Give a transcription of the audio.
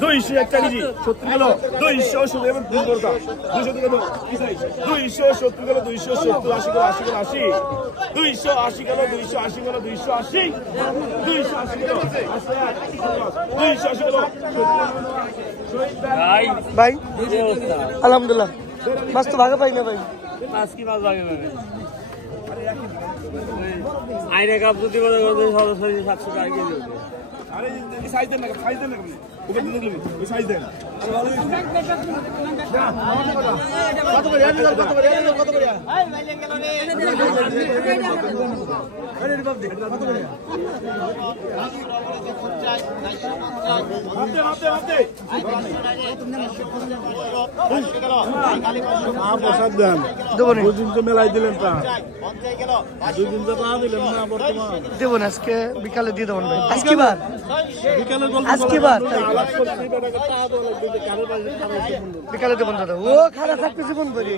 201 টাকা KG 70 kilo 270 এবং 2 বড়টা 200 টাকা 270 kilo 270 80 kilo 80 kilo 80 280 kilo 280 kilo 280 280 kilo 280 kilo ভাই আলহামদুলিল্লাহ মাছ তো ভাগে পাই না ভাই মাছ কি মাছ ভাগে পাবে আইনে কাপ যদি বলে সরাসরি 700 টাকা কেজি আরে এই সাইজ দেন না উপর দিন দিন এই সাইজ দেন কত করে এই ভাই গেল রে আরে বাপ দে কত করে হাতে প্রসাদ দেন দুদিন তো মেলাই দিলেন তা দুদিন তো পা দিলেন না বর্তমান দেবো না আজকে বিকালে দিয়ে দেবেন ভাই আজকে বার বিকালে দেবেন দাদা ও খারাপ থাকতেছে ফোন করি